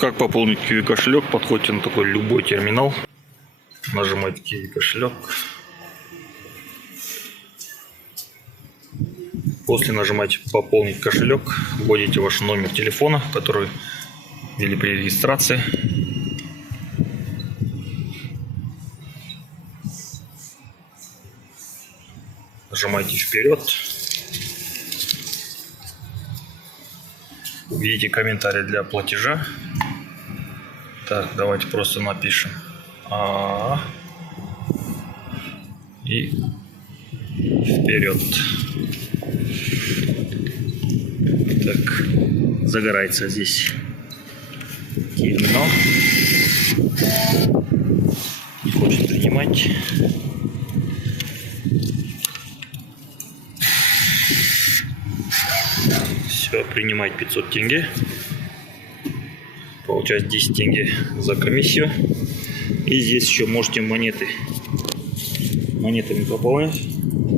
Как пополнить Kiwi кошелек? Подходите на такой любой терминал, нажимаете Kiwi кошелек. После нажимаете пополнить кошелек, вводите ваш номер телефона, который ввели при регистрации. Нажимаете вперед. Увидите комментарий для платежа. Так, давайте просто напишем и вперед. Так, загорается здесь терминал. Не хочет принимать. Все, принимать 500 тенге. Получать 10 тенге за комиссию. И здесь еще можете монетами пополнять.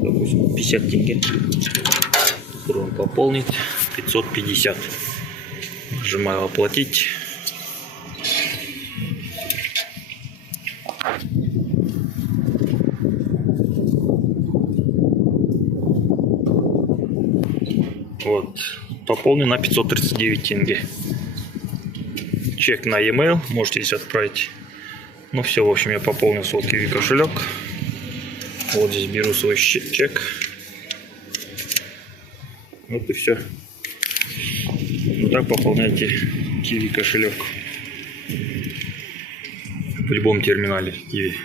Допустим, 50 тенге. Попробуем пополнить. 550. Нажимаю оплатить. Вот, пополню на 539 тенге. Чек на e-mail можете здесь отправить. Ну все, в общем, я пополнил свой Kiwi кошелек. Вот здесь беру свой чек. Вот и все. Вот так пополняйте Kiwi кошелек в любом терминале Kiwi.